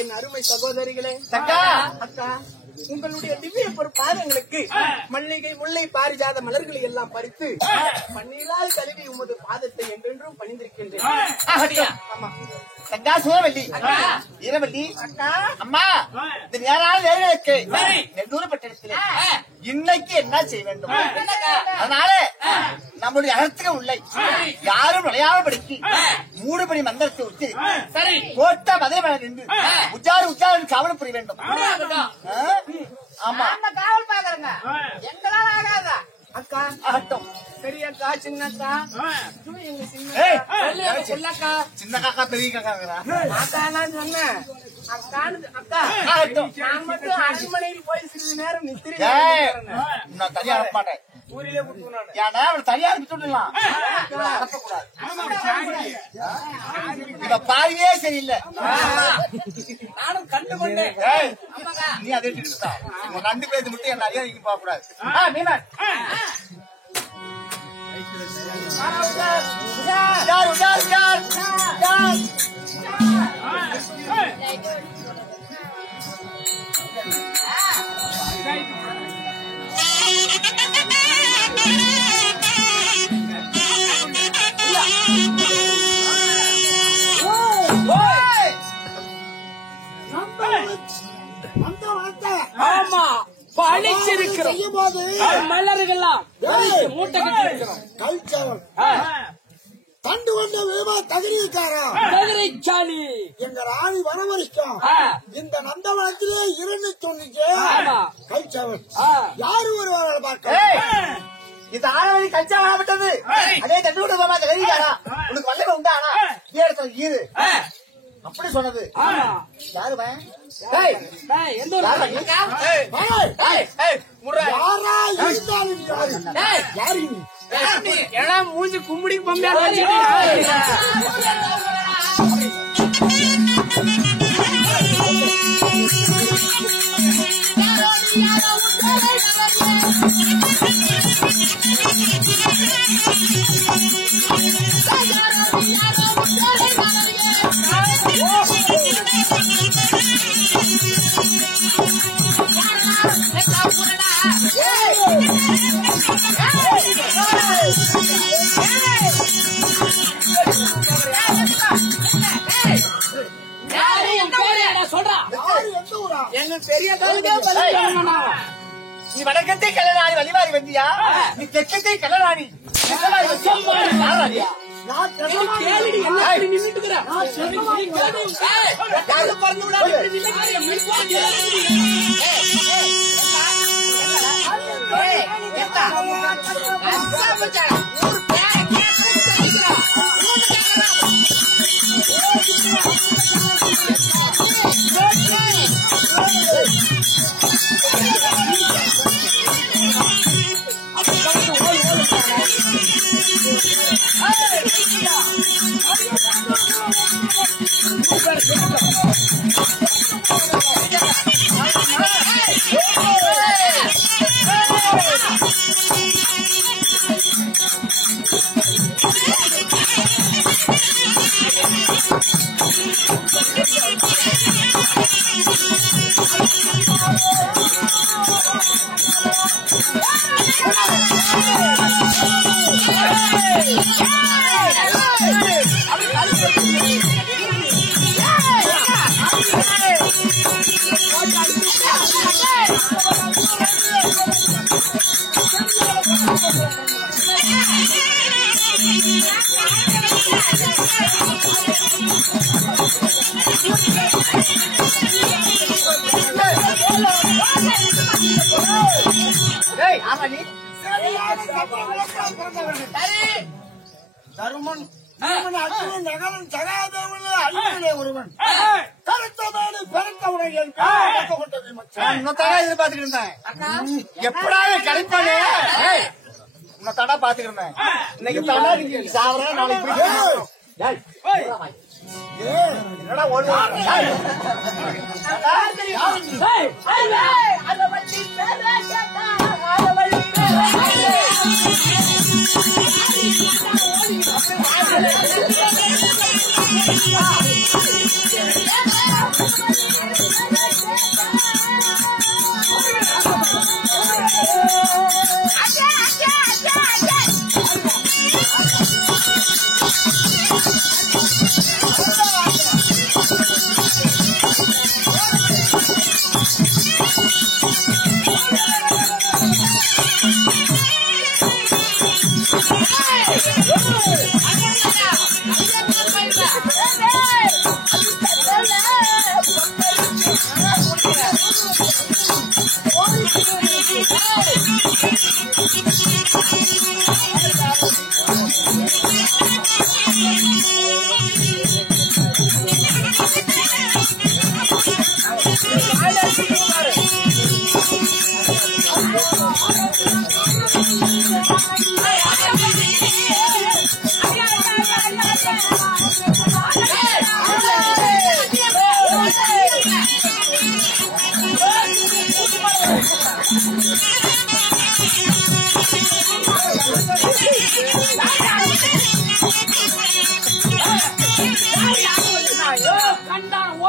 என் அருமை சகோதரிகளே, அக்கா, உங்களுடைய திவ்ய பாதங்களுக்கு மல்லிகை முல்லை பாரிஜாத மலர்களை எல்லாம் பறித்து பன்னீரால் கழுவி உமது பாதத்தை என்றென்றும் பணிந்திருக்கின்றேன். சூரவல்லி ஈரவல்லி அம்மா, இந்த நேரான நேர்களுக்கு நெடுப்பட்டிடத்திலே இன்னைக்கு என்ன செய்ய வேண்டும்? அதனால நம்முடைய அகத்துக்கு உள்ளே யாரும் நுழையாம படிக்கு மூடுபடி பஞ்சமணி மந்திரத்தை உச்சி சரி கோட்ட மதேமலை நின்று உச்சாரு காவல் புரிய வேண்டும். ஆமா காவல் பாக்குறேங்க எங்களால ஆகாதா அக்கா ஆகட்டும். பெரியக்கா சின்னக்கா எங்க சின்னக்கா சின்ன காக்கா பெரிய காக்கா அக்காலாம் சொன்னேன் அக்கா நான் மட்டும் அரண்மனைக்கு போய் சிறிது நேரம் நித்திரை நான் தனியா அனுப்ப மாட்டேன். ஊரிலே கொடுத்துனானே ஏன்னா அவள் தனியா அனுப்பிச்சுடலாம். அனுப்பக்கூடாது. இவ பாரியே சரியில்லை. நானும் கண்டுகொண்டேன். நீ அதை எடுத்துக்கிட்டா உங்க 2 பேருக்கு மட்டும் என்ன அறியா நீங்க போக கூடாது. ஆமா பழிச்சிருக்கிறோம் மலர்கள்லாம் மூட்டை கட்டிருக்கிறோம் கல்ச்சவன் கண்டு கொண்ட விதமா தகுதிக்காரன் எங்க ராணி வரவரிக்கும் இந்த நந்தவனத்திலே இரண்டு சொன்னிச்சு கல்ச்சவன் யாரு வருவார்கள் பார்க்க இது ஆளாளி கல்ச்சா ஆகப்பட்டது. அதே தண்டு கொண்டு போமா தகுதிக்காரா உனக்கு வல்லமை உண்டானா ஈரு அப்படி சொன்னது யாரு மூஞ்சி கும்பிடி பொம்மையா எங்க பெரிய நீ வடக்கத்தை கல்லராணி வழிமாறி வந்தியா? நீ தெற்கத்தை கல்லராணி தருமன் அர்ஜுனன் நகரன் சகாதேவன் அழிவிலே ஒருவன் கருத்தமேடு பெருத்தவுடன் எதிர்பார்த்துட்டு இருந்தேன். எப்படா கிடைப்பானே உன்னை தடா பாத்துட்டு இருந்தேன். இன்னைக்கு தடா சாவரா நாளைக்கு என்னடா ஓடு Hey!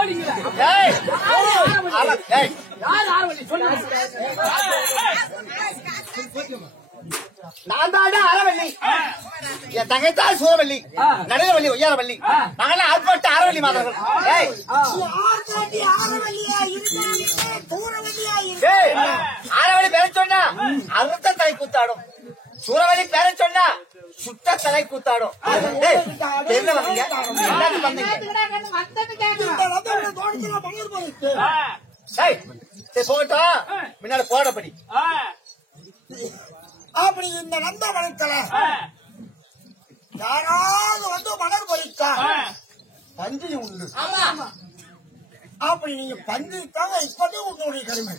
ஆரவழிங்களா? ஏய், ஆரவழி. ஏய், யார் ஆரவழி? சொல்லுங்க. நான் தாண்டா அறவள்ளி, என் தங்கைத்தான் சூரவள்ளி, நடுவள்ளி, ஒய்யாரவள்ளி, நாங்களாம் ஆட்பட்ட அறவள்ளி மாதவர்கள். ஏய், ஆர்காட்டி ஆரவல்லியா இருந்தாங்க, தூரவல்லியா ஏய், ஆரவள்ளி பேர சொன்னா அறுத்த தலை கூத்தாடும், சூரவள்ளி பேர சொன்னா சுத்த தலை கூத்தாடும். ஏய், என்ன வந்தீங்க? என்னத்துக்கு வந்தீங்க? தோட்டத்துல பங்கர் போயிட்டு ஏய், சரி போகட்டும், முன்னாடி போடப்படி. அப்படி இந்த நந்தவனத்துல யாராவது வந்து மணல் பறித்தா பஞ்சு உண்டு. அப்படி நீங்க பஞ்சிட்டாங்க, இப்பதே உங்களுடைய கடமை.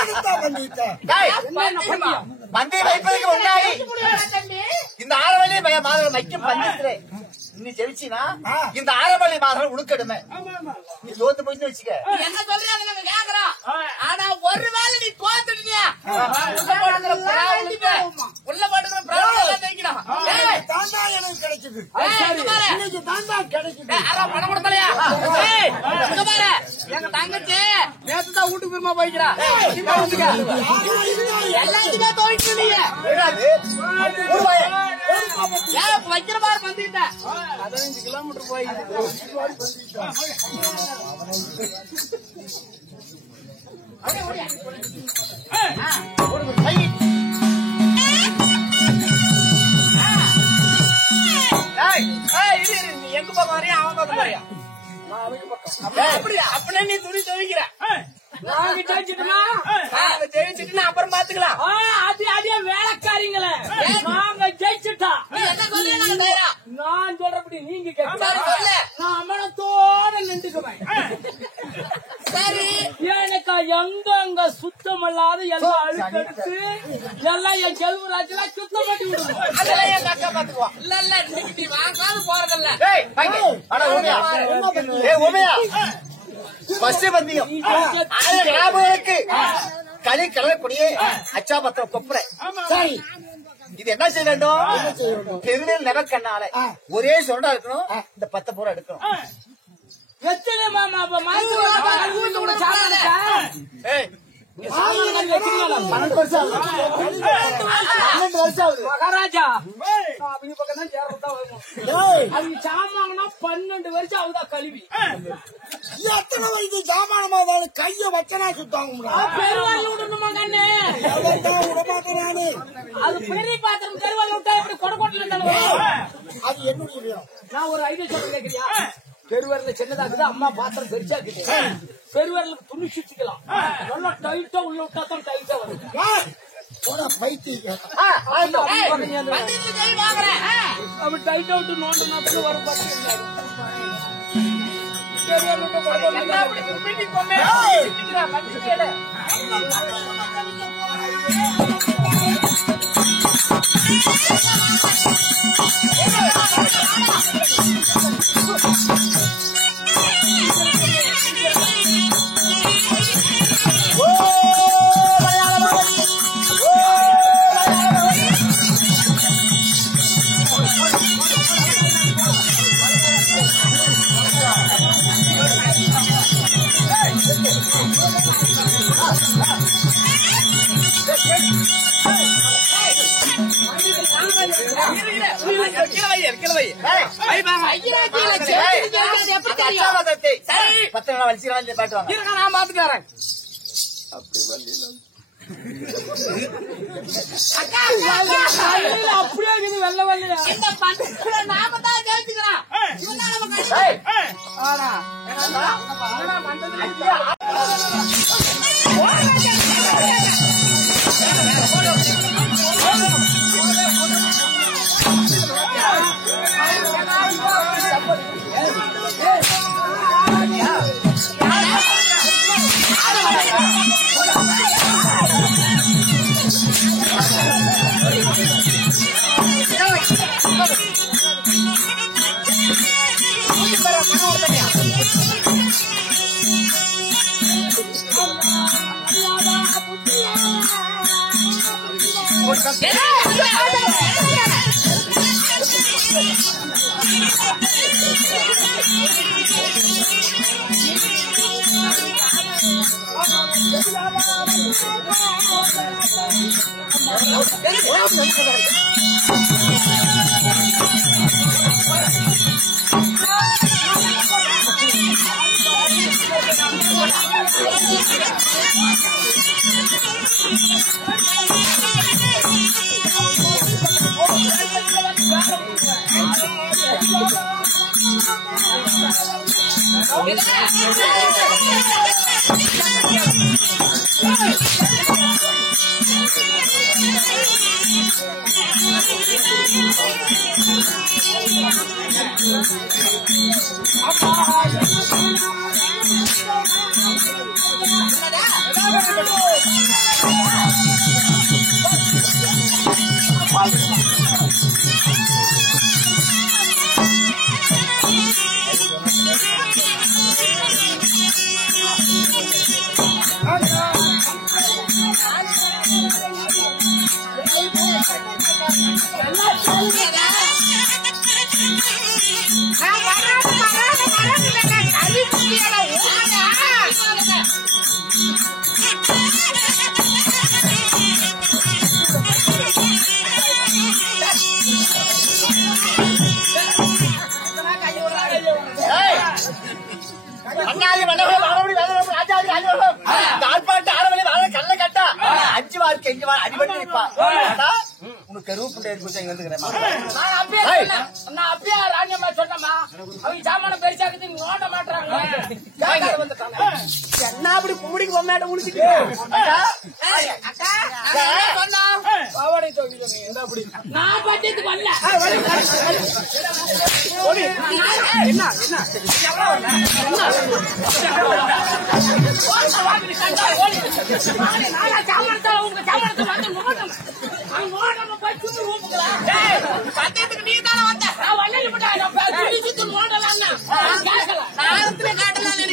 எடுத்தா பஞ்சிட்டா ஏய், பந்தை வைப்பதற்கு முன்னாடி இந்த ஆரவள்ளி மாதவன் வைக்கும் பஞ்சத்திலே நீ ஜெயிச்சினா இந்த ஆரவள்ளி மாதவன் உடுக்கடுமை. நீ தோத்து போயிட்டு வச்சுக்க. என்ன சொல்றியா நாங்க கேக்குறோம். ஆனா ஒருவேளை நீ தோத்துட்டியா உள்ள போட்டுக்கிற பிராணம் தேய்க்கணும். தாண்டா எனக்கு கிடைக்குது, பாரு இன்னைக்கு தாண்டா கிடைக்குது. யாரா பணம் கொடுத்தலையா? இங்க பாரு, எங்க தங்கச்சி நேத்துதான் வீட்டுக்கு திரும்ப போய்க்கிறா. எல்லாத்துக்குமே தோய்க்கு நீ என்னது? உருவாயே. ஏன் வைக்கிற மாதிரி வந்துட்ட 15 கிலோமீட்டர் போய் ஐ. ஏய், இரு இரு, நீ எங்க பக்கம் வரையா அவன் பக்கம் வரையா? அப்படியா? அப்படின்னா நீ துணி துவைக்கிற. நாங்க ஜெயிச்சிட்டுமா? நாங்க ஜெயிச்சுட்டு அப்புறம் பாத்துக்கலாம். அது அதே வேலைக்காரிங்களே, நாங்க ஜெயிச்சுட்டா. நீ என்ன சொல்றியா நாங்க தைரியம்? நான் சொல்றபடி நீங்க கேட்க, சொல்லு. நான் அமனத்தோட நின்றுக்குவேன். சரி, எனக்கு எங்க அங்க சுத்தமல்லாத எல்லாம் அழுக்கெடுத்து எல்லாம் என் செல்வராஜெல்லாம் சுத்தம் பண்ணி விடுவோம். அதெல்லாம் எங்க அக்கா பாத்துக்குவோம். இல்ல இல்ல, இன்னைக்கு நீ வாங்காது போறதில்ல. ஏய், வாங்க. அட உமையா. ஏய், உமையா. ஃபர்ஸ்ட் பந்தியம். அது ஞாபகம் இருக்கு. களி கலரக்கூடியே அச்சா பத்திரம் கொப்புரை. சரி, இது என்ன செய்ய வேண்டும்? பெருநெல் நெவக்கண்ணால ஒரே சொண்டா இருக்கணும். இந்த 10 பூரா எடுக்கணும். எத்தனை மாமா அப்ப மாசம் கூட சாப்பிட்டா ஏய், 12 வருஷம் ஆகுது. 12 வருஷம் ஆகுது. மகாராஜா அவங்க பக்கம் தான் சேர்றதா வரும். ஏய், அவங்க சாமாங்கன்னா 12 வருஷம் ஆகுதா கழுவி. எத்தனை வயசு ஜாமானமா இருந்தாலும் கைய வச்சனா சுத்தாங்க முடியாது. பெருவாள் விடணுமா கண்ணு? விடமாட்டேன் நானு. அது பெரிய பாத்திரம் பெருவாள் விட்டா எப்படி கொடக்கோட்டில இருந்தாலும் அது என்னுடைய வீரம். நான் ஒரு ஐடியா சொல்ல கேக்குறியா? பெருவரல சின்னதா இருக்குது, அம்மா பாத்திரம் பெருசா இருக்குது. பெருவரலுக்கு துணி சுத்திக்கலாம், நல்லா டைட்டா உள்ள விட்டா தான் டைட்டா வருது. ஏய், போடா பைத்தியம். வந்து ஜெய் வாங்குறேன். அப்படி டைட்டா விட்டு நோண்டு நாட்டு வரும் பாத்தீங்கன்னா என்ன அப்படி கும்பிட்டு கொம்பே சுத்திக்கிறா, பஞ்சுக்கேடு. நான் பாத்துக்கிறேன். அப்படியே இருக்குது வெள்ள வெள்ளையா. இந்த பஞ்சுக்குள்ள நாம தான் ஜெயிச்சுக்கிறோம். இவன் நம்ம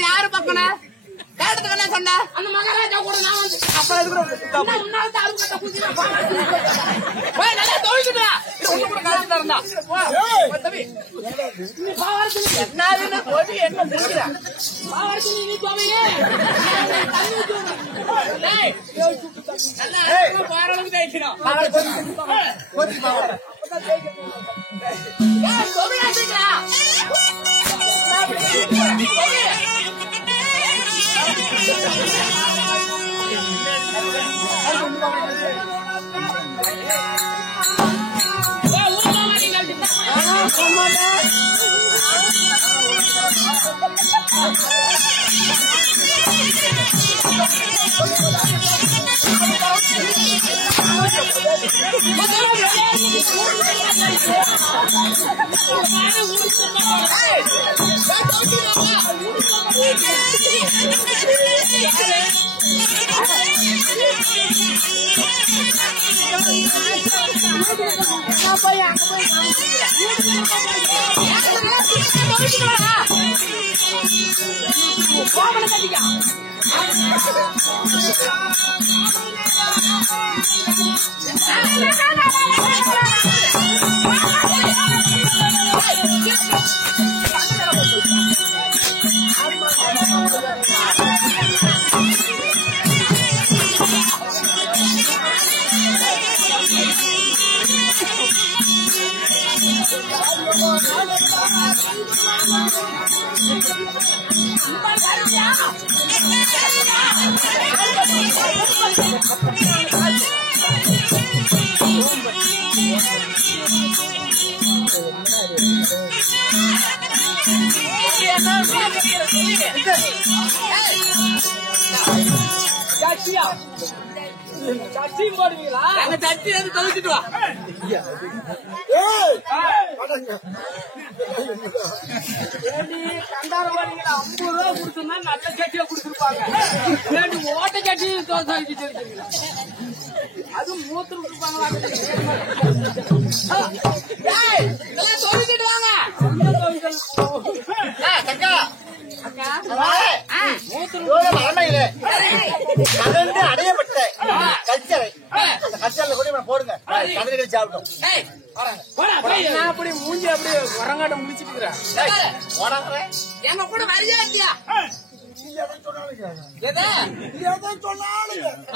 யாரு பக்கம் சொன்ன அந்த மகாராஜா கூட சட்டி போடுவீங்களா? அந்த சட்டி வந்து தொலைச்சிட்டு வா. கண்டார போறீங்களா? 50 ரூபா கொடுத்தோம்னா நல்ல சட்டியா கொடுத்துருப்பாங்க. ஓட்ட சட்டி தொலைச்சிட்டு இருக்கீங்களா? அது மூத்து கொடுப்பாங்களா? தொலைச்சிட்டு வாங்க. அடையப்பட்ட கல்ச்சரை அந்த கல்ச்சர்ல கூட போடுங்க கதிரைகள் சாப்பிட்டோம். அப்படி மூஞ்சி அப்படி உரங்காட்ட முடிச்சிட்டு இருக்கிறேன். எங்க கூட வரியா இல்லையா?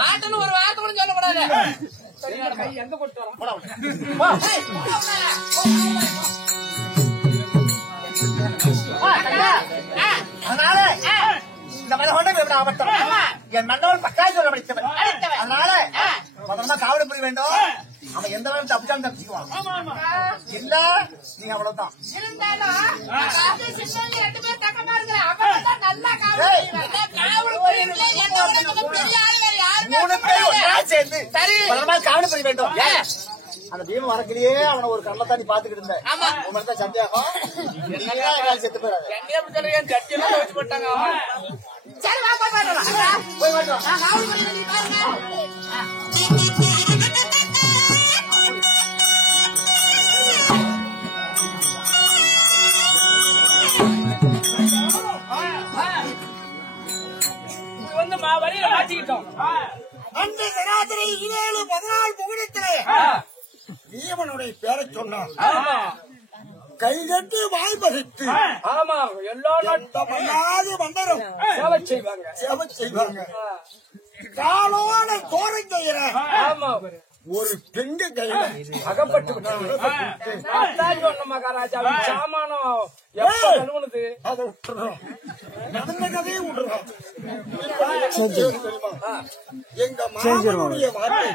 மாட்டன்னு ஒரு வார்த்தை கூட சொல்லக்கூடாது. கை எங்க போட்டு வரோம் போடா உள்ள. வா. வா, கண்ணா. அதனால இந்த மாதிரி கொண்டு எப்படி ஆபத்தம் என் மன்னவன் பக்காய் சொல்ல படித்தவன். அதனால முதல்ல காவல் புரிய வேண்டும். அவன் எந்த வேலை தப்பிச்சாலும் தப்பிச்சுக்குவான். இல்ல நீ அவ்வளவுதான். மூணு பேர் ஒன்றா சேர்ந்து முதல்ல காவல் புரிய வேண்டும். அந்த பீம வரக்கிலேயே அவனை ஒரு கண்ணை தாண்டி பாத்துக்கிட்டு இருந்தேன். உனக்கு சந்தேகம் என்ன செத்து போறாரு. போய் மாட்டோம். வந்து வழியில மாட்டிக்கிட்டோம். அந்த சராசரி 7-14 முகத்திலே பீமனுடைய பேரை சொன்னான். கை கட்டி வாய் பறித்து ஆமா எல்லா பண்ணாத மன்னரும் சேவை செய்வாங்க. சேவை செய்வாங்க. காலோட தோரம் செய்யற ஆமா ஒரு பெண்ணு கையில அகப்பட்டு மகாராஜா சாமானம் எப்ப கழுவுனது அதை விட்டுறோம். நடந்த கதையை விட்டுறோம். எங்க மாமனுடைய வார்த்தை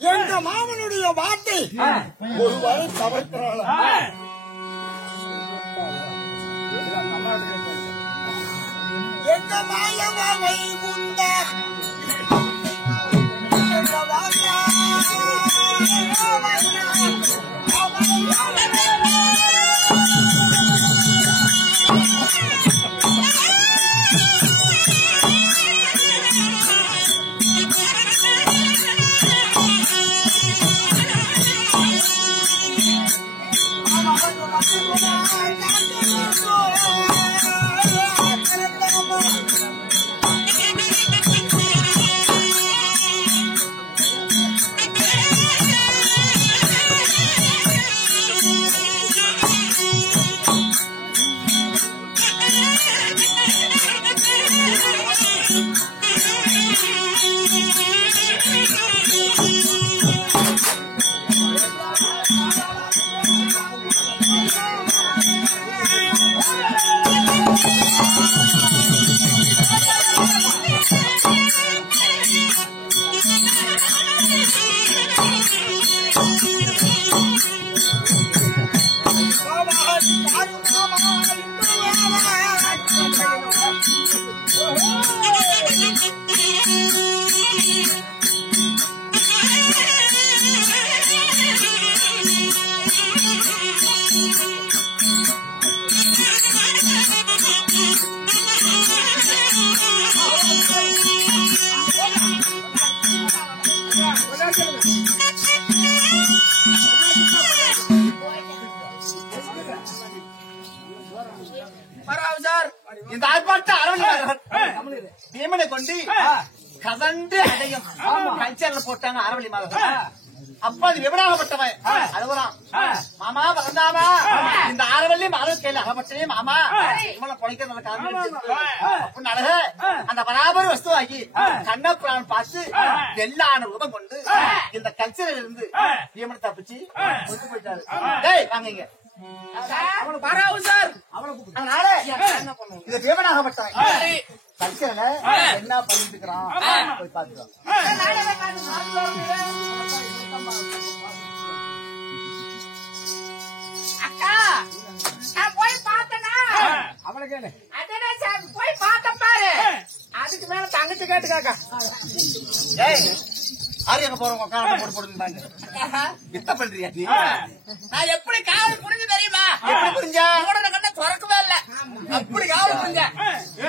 எங்க மாமனுடைய வார்த்தை ஒரு வரை தவிர்க்கிறாள். எங்க மாயவை உண்ட இந்த ஆர்ப்பாட்ட அரவணை பீமனை கொண்டு கதண்டு அடையும் கல்ச்சர்ல போட்டாங்க அரவணி மாதம். அப்ப அது விவராகப்பட்டவன் அழுகுறான். மாமா வளர்ந்தாமா இந்த ஆரவல்லி மாதம் கையில அகப்பட்டே மாமா இவனை குறைக்கிறது அப்படின்னு அழக அந்த பராபரி வஸ்துவாகி கண்ணப்புறான் பார்த்து வெள்ளான ரூபம் கொண்டு இந்த கல்ச்சரில் இருந்து பீமனை தப்பிச்சு கொண்டு போயிட்டாரு. டேய் வாங்க அதனால இது பீமனாகப்பட்டவன் கல்ச்சர்ல என்ன பண்ணிட்டு இருக்கிறான் போய் பாத்துக்கலாம். அக்கா நான் போய் பார்த்தனா அவனுக்கு அதான் போய் பார்த்த பாரு. அதுக்கு மேல தங்கச்சி கேட்டுக்காக்கா ஆறு எங்க போறோம் போட்டு போடுங்க வித்த பண்றியா நீ? நான் எப்படி காவல் புரிஞ்சு தெரியுமா? எப்படி புரிஞ்சா? கூட கண்ணை திறக்கவே இல்ல. அப்படி காவல் புரிஞ்ச.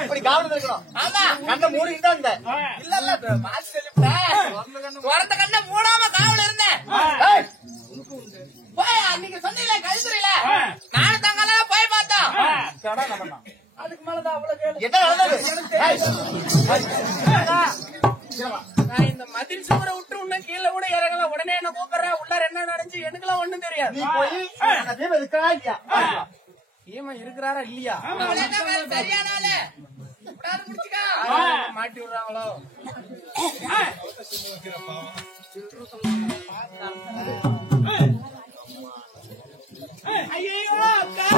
இப்படி கவனம் இருக்கணும். ஆமா கண்ணை மூடி இருந்தா இந்த இல்ல இல்ல மாசி திறந்த கண்ணை மூடாம காவல் இருந்தேன். ஏய், போய் அன்னைக்கு சொன்னீங்களே கழுத்துறையில நானும் தங்கெல்லாம் போய் பார்த்தோம். கடை நம்ம அதுக்கு மேலதான் அவ்வளவு கேளு. என்ன நடந்தது? ஏய், நான் இந்த மதில் சுவரை விட்டு இன்னும் கீழே கூட இறங்கல. உடனே என்ன கூப்பிடுறேன். உள்ளார என்ன நடந்துச்சு எனக்குலாம் ஒண்ணும் தெரியாது. நீ போய் அந்த தீபம் இருக்கா இல்லையா? ஈமன் இருக்கிறாரா இல்லையா? சரியான ஆளு. இப்படி முடிச்சுக்கா மாட்டி விடுறாங்களோ? ஐயோ அக்கா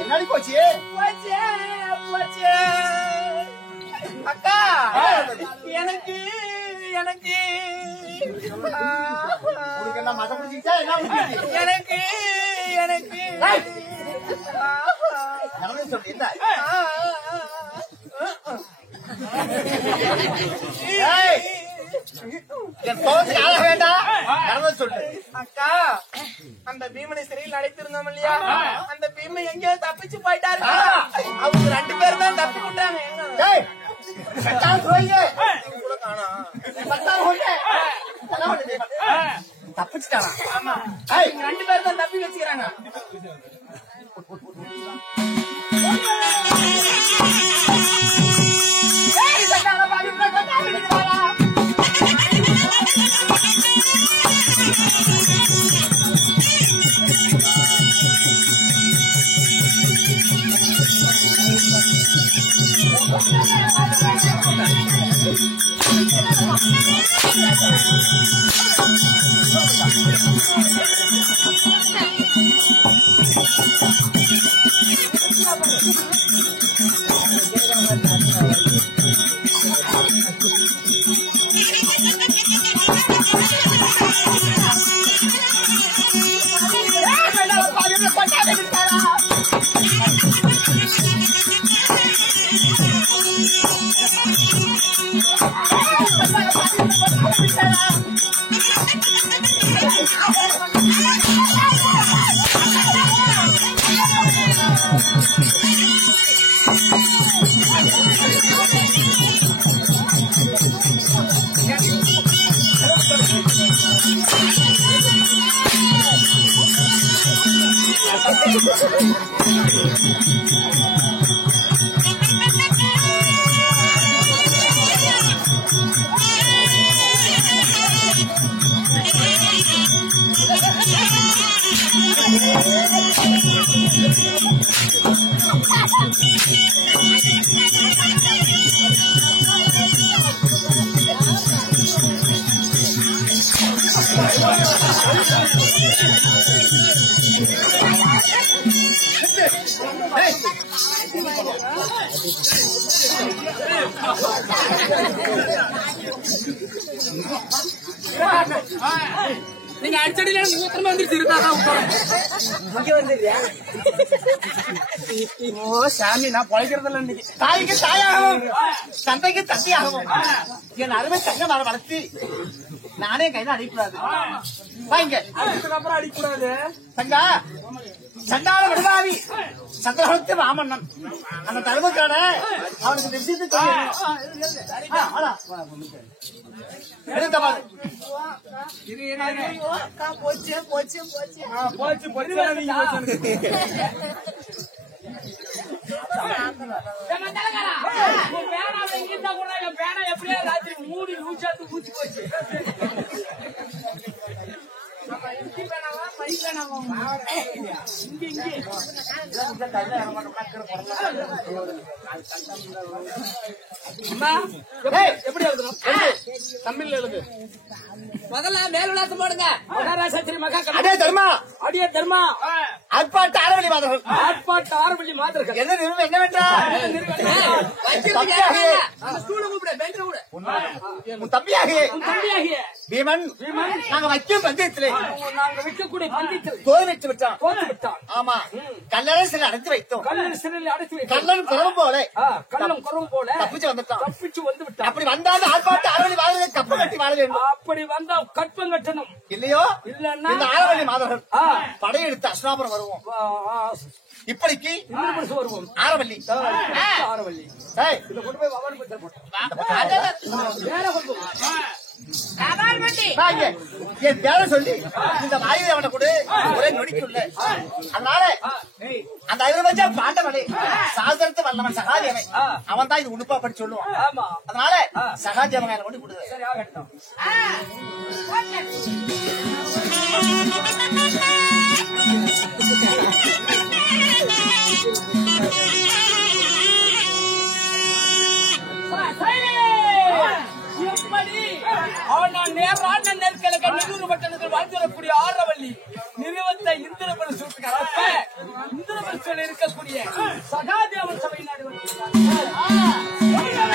என்னடி போச்சு போச்சே போச்சே அக்கா எனக்கு எனக்கு உனக்கு என்ன மத பிடிச்சிச்சா என்ன பிடிச்சிச்சு எனக்கு எனக்கு நடந்து சொல்லு என்ன ஏய், என் தோசை ஆக வேண்டாம் நடந்து சொல்லு அக்கா அந்த பீமனை சிறையில் அடைத்திருந்தோம் இல்லையா அந்த பீமை எங்கேயோ தப்பிச்சு போயிட்டாரு அவங்க 2 பேரும் தான் தப்பி விட்டாங்க ஏய், சட்டான் போயிங்க கூட காணோம் சட்டான் போயிங்க என்ன பண்ணுது தப்பிச்சுட்டானா ஆமா ஏய், 2 பேரும் தான் தப்பி வச்சுக்கிறாங்க நீங்க அடிச்சடியில மூத்திரமா வந்துருச்சு இருந்தாதான் இங்க வந்துடுறியா ஓ சாமி நான் பொழைக்கிறதில்ல இன்னைக்கு தாய்க்கு தாயாகவும் தந்தைக்கு தந்தையாகவும் என் அருமை தங்க மரம் வளர்த்து நானே கையில அடிக்கூடாது வாங்க அதுக்கப்புறம் அடிக்கூடாது தங்கா சண்டால விடுதாவி சந்திரகுப்த ராமண்ணன் அந்த தர்மக்கான அவனுக்கு நிச்சயத்து போச்சு போச்சு போச்சு போச்சு போச்சு பேனா எப்படியா ராத்திரி மூடி ஊச்சாத்து ஊச்சி போச்சு எப்படி எழுதணும் தமிழ்ல எழுது முதல்ல மேலுலாசம் போடுங்க மகாராசாத்திரி மகா அடே தர்மா அடிய தர்மா ஆட்பாட்டு ஆரவழி மாதர்கள் ஆட்பாட்டு ஆறுவள்ளி மாதர்கள் என்ன நிறுவனம் என்னவென்றால் உன் தம்பியாகிய தம்பியாகிய பீமன் நாங்க வைக்கும் பந்தயத்திலே நாங்க வைக்கக்கூடிய பந்தயத்தில் தோல் வைத்து விட்டான் தோத்து விட்டான் ஆமா கல்லறை சில அடைத்து வைத்தோம் கல்லன் சிறையில் அடைத்து வைத்தான். கல்லன் குறவும் போல கள்ளம் குறவும் போல தப்பிச்சு வந்துட்டான் தப்பிச்சு வந்து விட்டான் அப்படி வந்தாலும் ஆட்பாட்டு ஆரவழி மாதர்கள் கப்பு கட்டி வாழ வேண்டும் அப்படி வந்தா கற்பம் கட்டணும் இல்லையோ இல்லன்னா இந்த ஆரவழி மாதர்கள் படையெடுத்து அஸ்னாபுரம் வருவோம் இப்படிக்கு வருவோம் ஆரவல்லி ஆரவள்ளி ஏய், இதை கொண்டு போய் பவானி பத்திர போட்டோம் வேற கொண்டு போவோம் வாங்க. என் பேரை சொல்லி இந்த வாயுவை அவனை கொடு ஒரே நொடிக்குள்ள அதனால அந்த ஐவரபட்ச பாண்டவனை சாஸ்திரத்து வல்லவன் சகாதேவன் அவன் தான் இது உடுப்பா படி சொல்லுவான் ஆமா அதனால சகாதேவன் கொண்டு கொடுது சரி ஆகட்டும் சொல்லக்கூடிய ஆரவல்லி நிறுவத்த இந்திரபுர சூட்டுக்காரப்ப இந்திரபுரத்தில் இருக்கக்கூடிய சகாதேவன் சபை நாடு